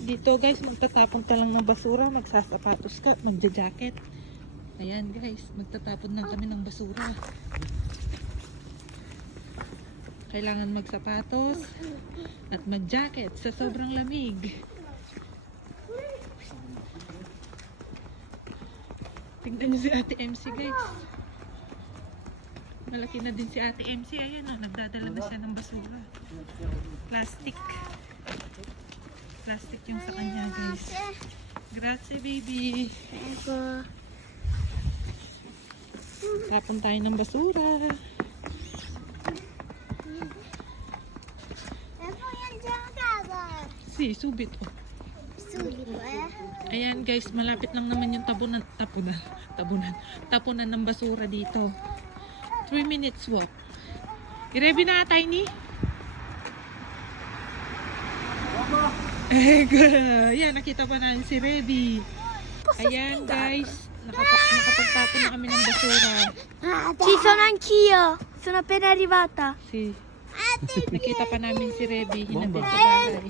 Dito guys, magtatapon ka lang ng basura, magsasapatos ka, magja-jacket. Ayan guys, magtatapon lang kami ng basura. Kailangan magsapatos at mag-jacket sa sobrang lamig. Tingnan niyo si Ate MC guys. Malaki na din si Ate MC. Ayan o, nagdadala na siya ng basura. Plastic. Plastic yung sa kanya guys. Grazie baby. Tapon tayo ng basura. Si, subit oh. Ayan guys, malapit lang naman yung tapunan ng basura dito. 3 minutes walk. I-ready na Tiny? Ayan, nakita pa namin si Revi. Ayan guys, nakapagtapon na kami ng basura. Ci sono anch'io, sono appena arrivata. Si, nakita pa namin si Revi, hinatid sa bahay.